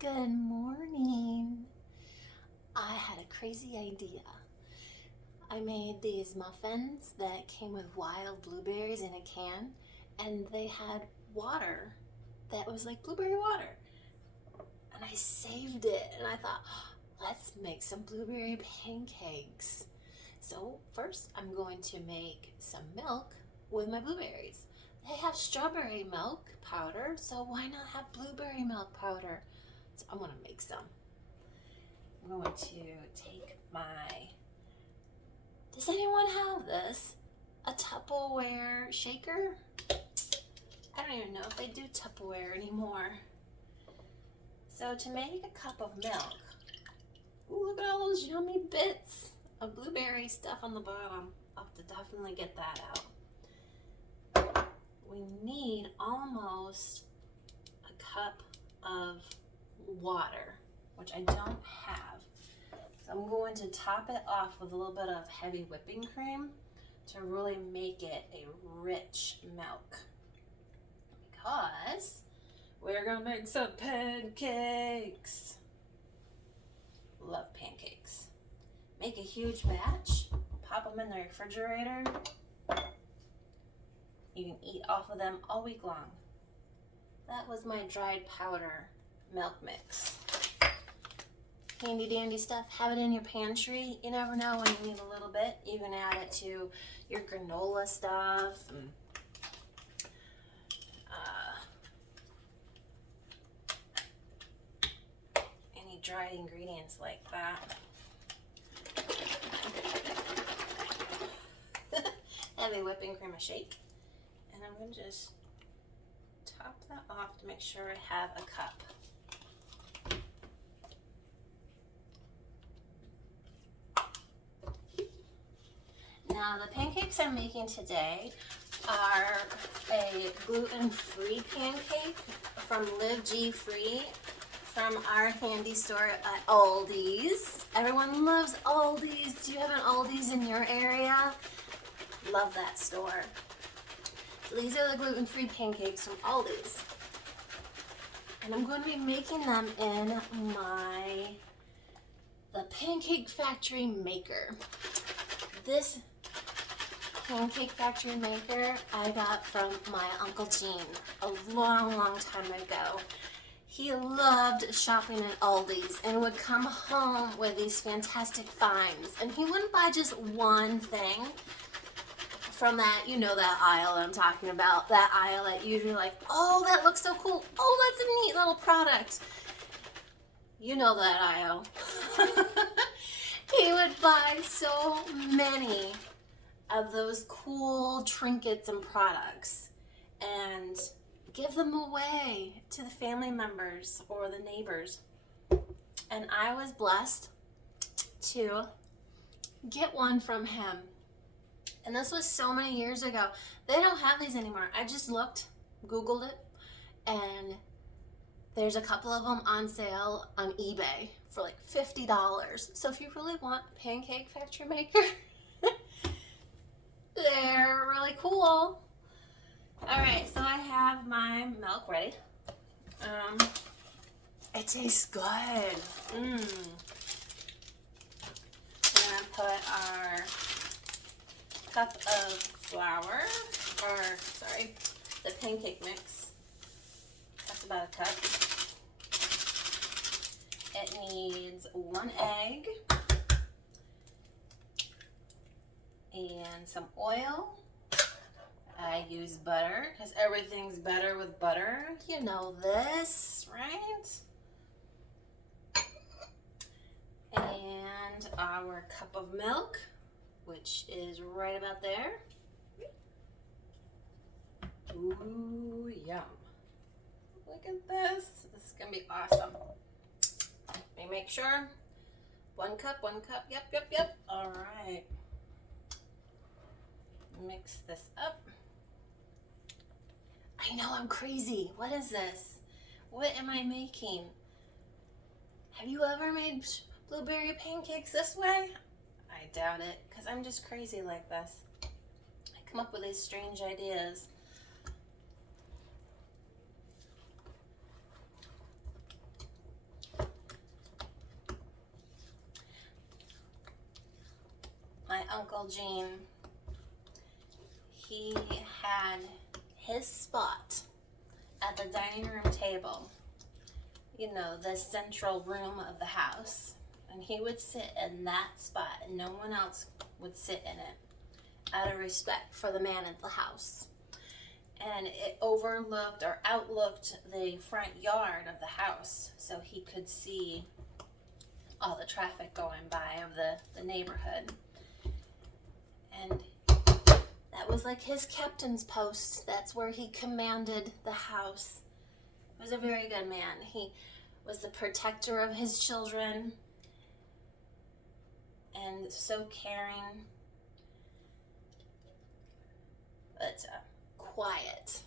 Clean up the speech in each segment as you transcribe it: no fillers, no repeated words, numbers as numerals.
Good morning. I had a crazy idea. I made these muffins that came with wild blueberries in a can, and they had water that was like blueberry water. And I saved it, and I thought, let's make some blueberry pancakes. So first I'm going to make some milk with my blueberries. They have strawberry milk powder, so why not have blueberry milk powder? So I'm going to make some. I'm going to take does anyone have this? A Tupperware shaker? I don't even know if they do Tupperware anymore. So to make a cup of milk, ooh, look at all those yummy bits of blueberry stuff on the bottom. I'll have to definitely get that out. We need almost a cup of water, which I don't have. So I'm going to top it off with a little bit of heavy whipping cream to really make it a rich milk. Because we're gonna make some pancakes. Love pancakes. Make a huge batch, pop them in the refrigerator. You can eat off of them all week long. That was my dried powder milk mix. Handy dandy stuff. Have it in your pantry. You never know when you need a little bit. You can add it to your granola stuff. And, any dried ingredients like that. Heavy whipping cream, a shake. And I'm going to just top that off to make sure I have a cup. Now the pancakes I'm making today are a gluten-free pancake from Live G Free from our handy store at Aldi's. Everyone loves Aldi's. Do you have an Aldi's in your area? Love that store. So these are the gluten-free pancakes from Aldi's. And I'm going to be making them in the Pancake Factory maker. This Pancake Factory maker I got from my Uncle Gene a long time ago. He loved shopping at Aldi's and would come home with these fantastic finds. And he wouldn't buy just one thing from that, you know, that aisle I'm talking about. That aisle that usually like, oh, that looks so cool. Oh, that's a neat little product. You know that aisle. He would buy so many of those cool trinkets and products and give them away to the family members or the neighbors. And I was blessed to get one from him. And this was so many years ago. They don't have these anymore. I just looked, Googled it, and there's a couple of them on sale on eBay for like $50. So if you really want a Pancake Factory maker, they're really cool. All right, so I have my milk ready. It tastes good. We're gonna put our cup of flour, the pancake mix. That's about a cup. It needs 1 egg and some oil. I use butter because everything's better with butter. You know this, right? And our cup of milk, which is right about there. Ooh, yum. Look at this. This is going to be awesome. Let me make sure. 1 cup. Yep. All right. Mix this up. I know I'm crazy. What is this? What am I making? Have you ever made blueberry pancakes this way? I doubt it, because I'm just crazy like this. I come up with these strange ideas. Uncle Gene, he had his spot at the dining room table, you know, the central room of the house. And he would sit in that spot and no one else would sit in it out of respect for the man at the house. And it overlooked or outlooked the front yard of the house, so he could see all the traffic going by of the neighborhood. And that was like his captain's post. That's where he commanded the house. He was a very good man. He was the protector of his children and so caring, but quiet.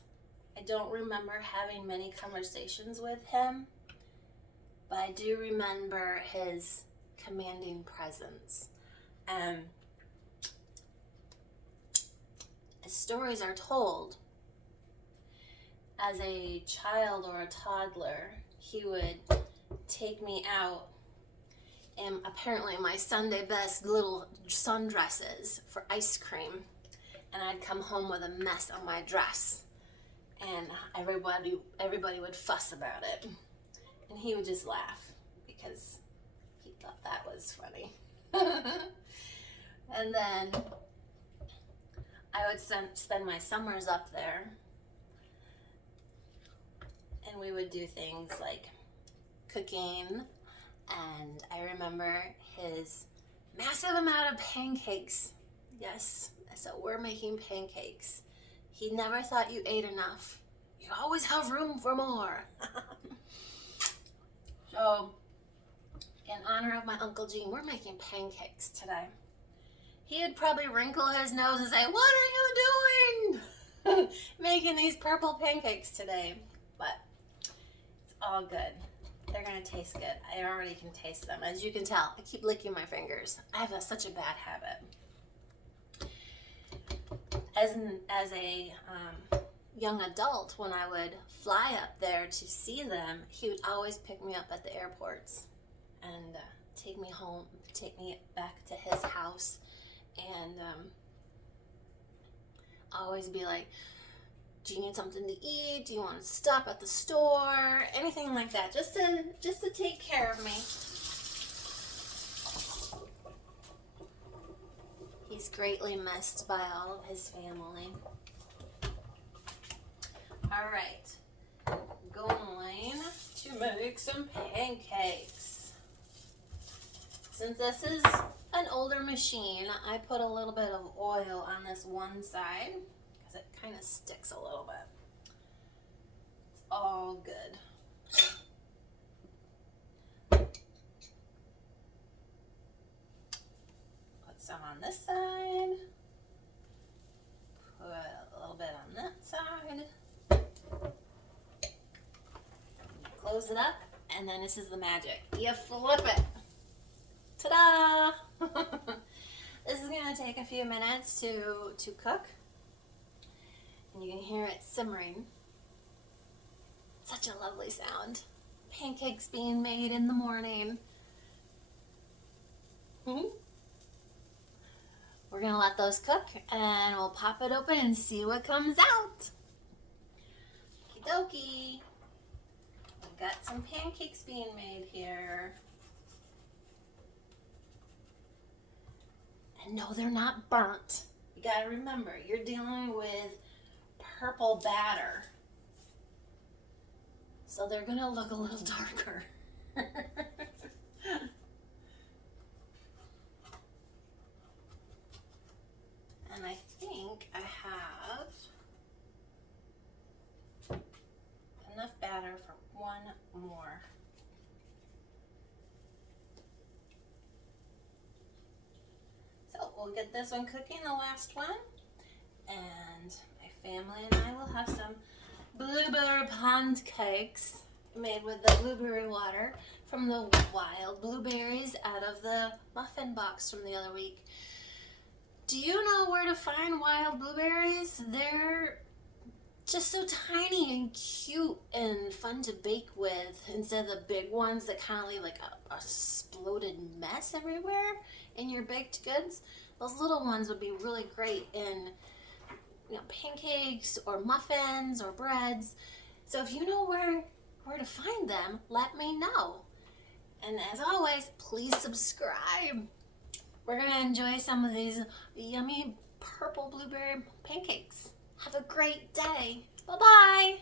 I don't remember having many conversations with him, but I do remember his commanding presence. As stories are told, as a child or a toddler, he would take me out in apparently my Sunday best little sundresses for ice cream, and I'd come home with a mess on my dress, and everybody would fuss about it, and he would just laugh because he thought that was funny. And then I would spend my summers up there, and we would do things like cooking, and I remember his massive amount of pancakes. Yes, so we're making pancakes. He never thought you ate enough. You always have room for more. So, in honor of my Uncle Gene, we're making pancakes today. He would probably wrinkle his nose and say, "What are you doing? Making these purple pancakes today." But it's all good. They're gonna taste good. I already can taste them. As you can tell, I keep licking my fingers. I have such a bad habit. As a young adult, when I would fly up there to see them, he would always pick me up at the airports and take me home, take me back to his house, and always be like, "Do you need something to eat? Do you want to stop at the store?" Anything like that, just to take care of me. He's greatly missed by all of his family. All right, going to make some pancakes. Since this is an older machine, I put a little bit of oil on this one side because it kind of sticks a little bit. It's all good. Put some on this side. Put a little bit on that side. Close it up, and then this is the magic. You flip it. Ta-da! This is going to take a few minutes to cook, and you can hear it simmering. Such a lovely sound. Pancakes being made in the morning. We're going to let those cook, and we'll pop it open and see what comes out. Okie dokie. We've got some pancakes being made here. And no, they're not burnt. You gotta remember, you're dealing with purple batter. So they're gonna look a little darker. And I think I have enough batter for one more. So we'll get this one cooking, the last one, and my family and I will have some blueberry pancakes made with the blueberry water from the wild blueberries out of the muffin box from the other week. Do you know where to find wild blueberries? They're just so tiny and cute and fun to bake with, instead of the big ones that kind of leave like a exploded mess everywhere in your baked goods. Those little ones would be really great in pancakes or muffins or breads. So if you know where to find them, let me know. And as always, please subscribe. We're gonna enjoy some of these yummy purple blueberry pancakes. Have a great day. Bye-bye.